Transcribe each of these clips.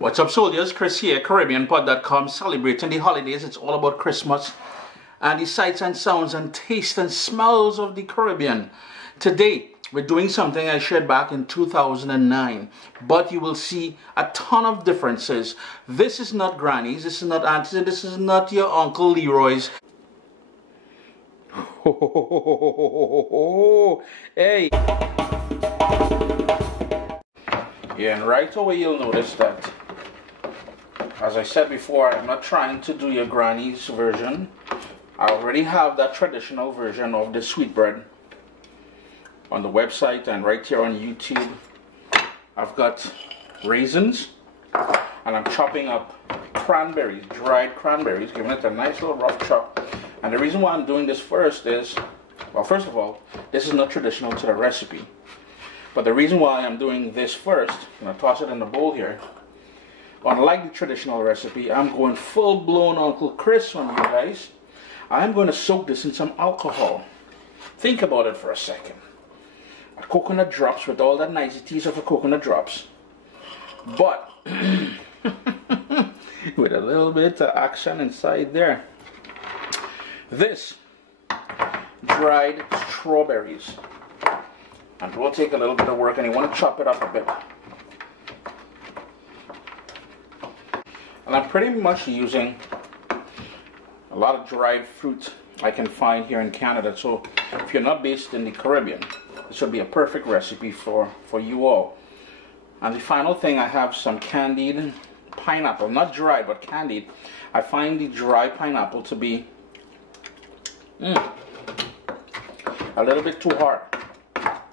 What's up, soldiers? Chris here, CaribbeanPod.com, celebrating the holidays. It's all about Christmas and the sights and sounds and tastes and smells of the Caribbean. Today, we're doing something I shared back in 2009, but you will see a ton of differences. This is not Granny's, this is not Auntie's, this is not your Uncle Leroy's. Hey! Yeah, and right away you'll notice that, as I said before, I'm not trying to do your Granny's version. I already have that traditional version of the sweetbread on the website and right here on YouTube. I've got raisins and I'm chopping up cranberries, dried cranberries, giving it a nice little rough chop. And the reason why I'm doing this first is, well, first of all, this is not traditional to the recipe. But the reason why I'm doing this first, I'm going to toss it in the bowl here. Unlike the traditional recipe, I'm going full-blown Uncle Chris on you guys. I'm going to soak this in some alcohol. Think about it for a second. A coconut drops with all the niceties of a coconut drops. But with a little bit of action inside there. This dried strawberries. And we'll take a little bit of work and you want to chop it up a bit. And I'm pretty much using a lot of dried fruit I can find here in Canada. So if you're not based in the Caribbean, this should be a perfect recipe for you all. And the final thing, I have some candied pineapple, not dried but candied. I find the dry pineapple to be a little bit too hard.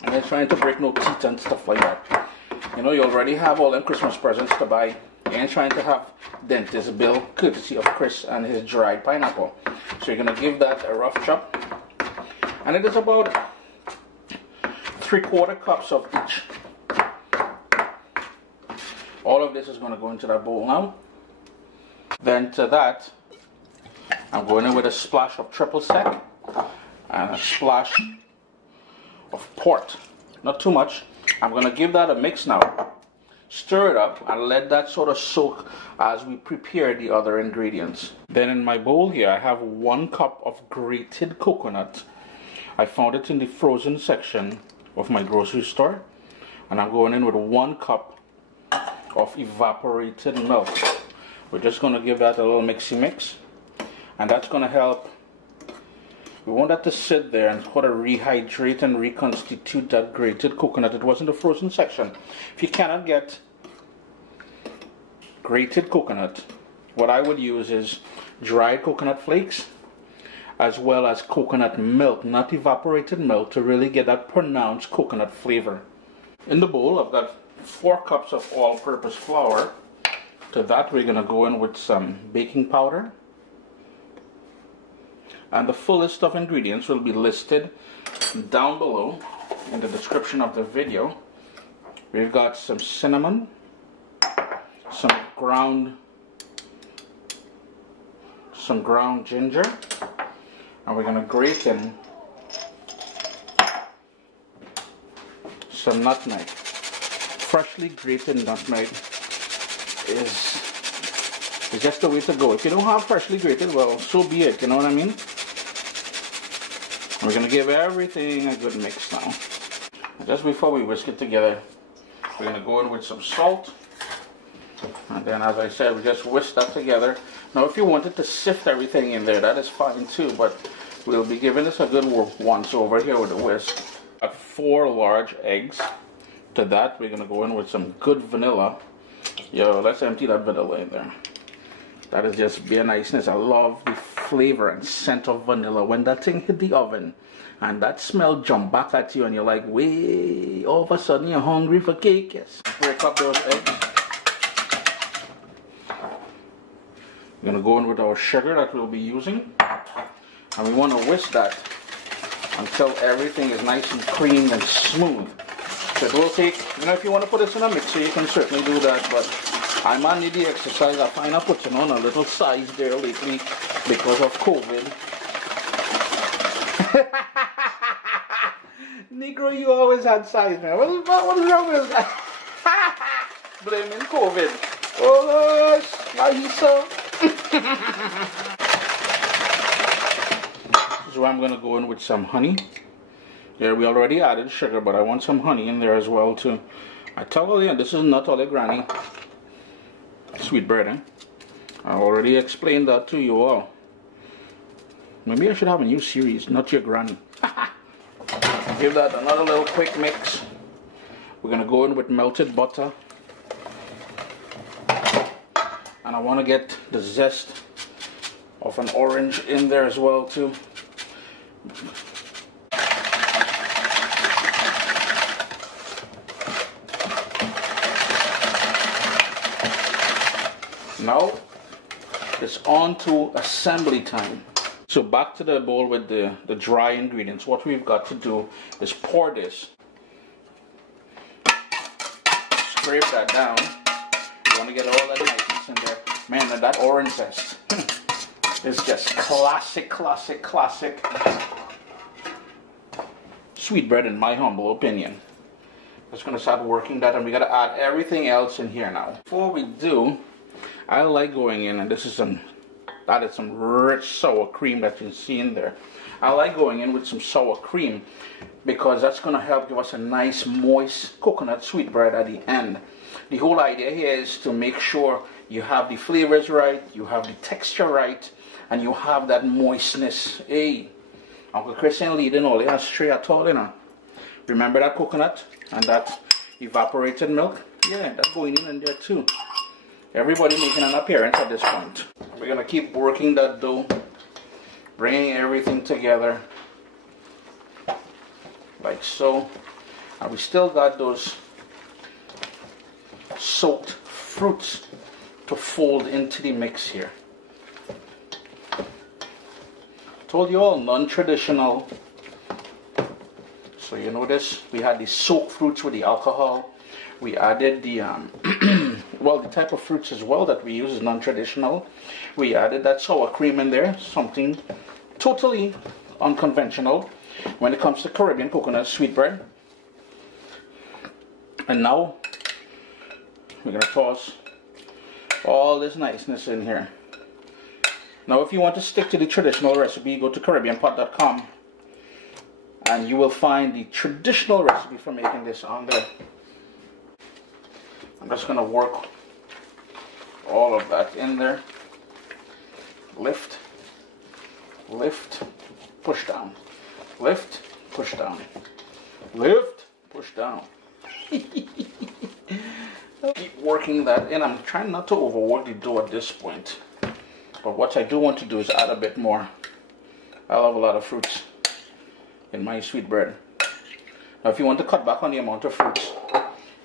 And I'm trying to break no teeth and stuff like that. You know, you already have all them Christmas presents to buy. You ain't trying to have dentist bill courtesy of Chris and his dried pineapple. So you're going to give that a rough chop. And it is about 3/4 cups of each. All of this is going to go into that bowl now. Then to that, I'm going in with a splash of Tripe Sec and a splash of port. Not too much. I'm going to give that a mix now. Stir it up and let that sort of soak as we prepare the other ingredients. Then in my bowl here I have 1 cup of grated coconut. I found it in the frozen section of my grocery store. And I'm going in with 1 cup of evaporated milk. We're just going to give that a little mixy mix. And that's going to help. We want that to sit there and sort of rehydrate and reconstitute that grated coconut. It was in the frozen section. If you cannot get grated coconut, what I would use is dried coconut flakes as well as coconut milk, not evaporated milk, to really get that pronounced coconut flavor. In the bowl, I've got 4 cups of all-purpose flour. To that, we're going to go in with some baking powder. And the full list of ingredients will be listed down below in the description of the video. We've got some cinnamon, some ground ginger, and we're going to grate in some nutmeg. Freshly grated nutmeg is just the way to go. If you don't have freshly grated, well, so be it, you know what I mean? We're going to give everything a good mix now. Just before we whisk it together, we're going to go in with some salt. And then, as I said, we just whisk that together. Now, if you wanted to sift everything in there, that is fine too, but we'll be giving this a good once over here with the whisk. Got 4 large eggs. To that, we're going to go in with some good vanilla. Yo, let's empty that vanilla in there. That is just bare niceness. I love the flavor and scent of vanilla when that thing hit the oven and that smell jump back at you and you're like, way, all of a sudden you're hungry for cake. Yes. Break up those eggs. We're going to go in with our sugar that we'll be using, and we want to whisk that until everything is nice and creamed and smooth. So it will take, you know, if you want to put this in a mixer, you can certainly do that, but I man need the exercise. I find I'm putting on a little size there lately because of COVID. Negro, you always had size, man. What is wrong with that? Blaming COVID. Oh gosh, now you so. This is where I'm gonna go in with some honey. Yeah, we already added sugar, but I want some honey in there as well too. I tell you, this is not all a granny sweetbread, eh? I already explained that to you all. Maybe I should have a new series, Not Your Granny. Give that another little quick mix. We're gonna go in with melted butter. And I want to get the zest of an orange in there as well too. Now it's on to assembly time. So back to the bowl with the dry ingredients. What we've got to do is pour this, scrape that down. You want to get all that niceness in there. Man, that orange zest is just classic sweetbread in my humble opinion. Just going to start working that, and we got to add everything else in here now. Before we do, I like going in, and this is added some rich sour cream that you see in there. I like going in with some sour cream because that's going to help give us a nice moist coconut sweetbread at the end. The whole idea here is to make sure you have the flavors right, you have the texture right, and you have that moistness. Hey, Uncle Christian leading all the astray at all, you know. Remember that coconut and that evaporated milk? Yeah, that's going in there too. Everybody making an appearance at this point. We're going to keep working that dough, bringing everything together like so. And we still got those soaked fruits to fold into the mix here. Told you all, non-traditional. So you notice we had the soaked fruits with the alcohol. We added the well, the type of fruits as well that we use is non-traditional. We added that sour cream in there, something totally unconventional when it comes to Caribbean coconut sweetbread. And now we're gonna toss all this niceness in here. Now if you want to stick to the traditional recipe, go to CaribbeanPot.com and you will find the traditional recipe for making this on there. I'm just going to work all of that in there. Lift, lift, push down. Lift, push down. Lift, push down. Keep working that in. I'm trying not to overwork the dough at this point. But what I do want to do is add a bit more. I love a lot of fruits in my sweetbread. Now if you want to cut back on the amount of fruits,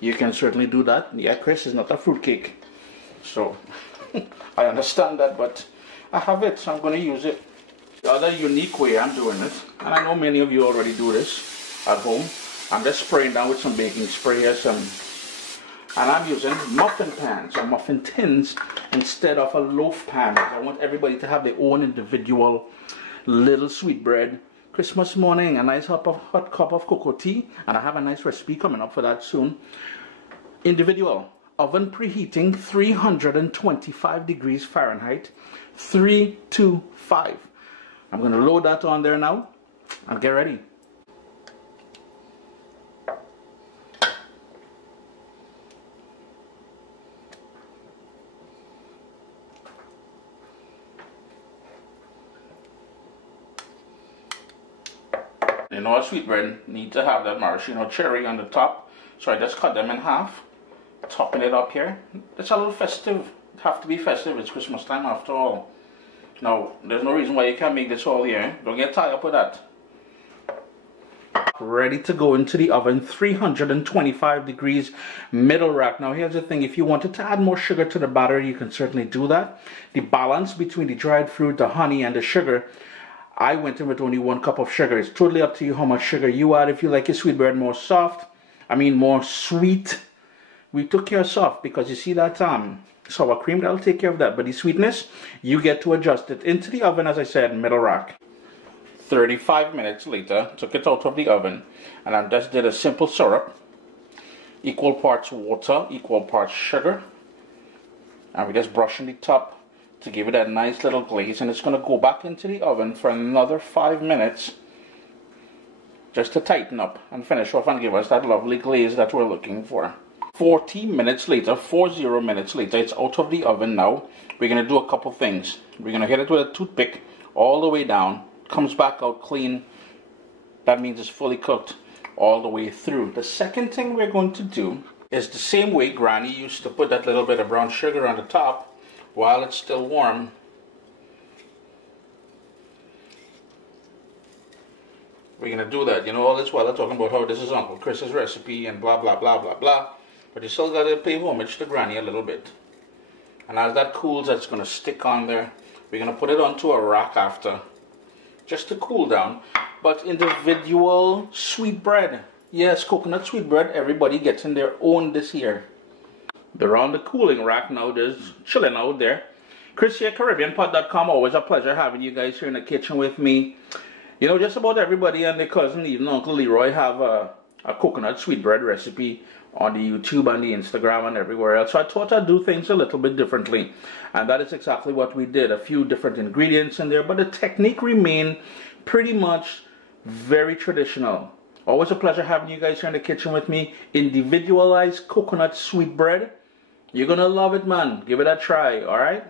you can certainly do that. Yeah, Chris is not a fruitcake. So I understand that, but I have it, so I'm going to use it. The other unique way I'm doing it, and I know many of you already do this at home, I'm just spraying down with some baking spray here, and I'm using muffin pans or muffin tins instead of a loaf pan. I want everybody to have their own individual little sweetbread. Christmas morning, a nice hot cup of cocoa tea, and I have a nice recipe coming up for that soon. Individual, oven preheating 325 degrees Fahrenheit, 325. I'm going to load that on there now and get ready. You know, a sweetbread need to have that maraschino cherry on the top, so I just cut them in half, topping it up here. It's a little festive. It have to be festive. It's Christmas time after all. Now, there's no reason why you can't make this all year. Don't get tied up with that. Ready to go into the oven, 325 degrees, middle rack. Now here's the thing, if you wanted to add more sugar to the batter, you can certainly do that. The balance between the dried fruit, the honey, and the sugar, I went in with only 1 cup of sugar. It's totally up to you how much sugar you add. If you like your sweetbread more soft, more sweet, we took care of soft because you see that sour cream, that'll take care of that. But the sweetness, you get to adjust it. Into the oven, as I said, middle rack. 35 minutes later, took it out of the oven, and I just did a simple syrup, equal parts water, equal parts sugar. And we're just brushing the top to give it a nice little glaze, and it's going to go back into the oven for another 5 minutes just to tighten up and finish off and give us that lovely glaze that we're looking for. 40 minutes later, 40 minutes later, it's out of the oven now. We're going to do a couple things. We're going to hit it with a toothpick all the way down. Comes back out clean. That means it's fully cooked all the way through. The second thing we're going to do is the same way Granny used to put that little bit of brown sugar on the top while it's still warm. We're going to do that. You know, all this while I'm talking about how this is Uncle Chris's recipe and blah, blah, blah, blah, blah. But you still got to pay homage to Granny a little bit. And as that cools, that's going to stick on there. We're going to put it onto a rack after, just to cool down. But individual sweetbread. Yes, coconut sweetbread, everybody gets in their own this year. They're on the cooling rack now, there's chilling out there. Chris here, CaribbeanPot.com. Always a pleasure having you guys here in the kitchen with me. You know, just about everybody and their cousin, even Uncle Leroy, have a coconut sweetbread recipe on the YouTube and the Instagram and everywhere else. So I thought I'd do things a little bit differently. And that is exactly what we did. A few different ingredients in there, but the technique remained pretty much very traditional. Always a pleasure having you guys here in the kitchen with me. Individualized coconut sweetbread. You're gonna love it, man. Give it a try, alright?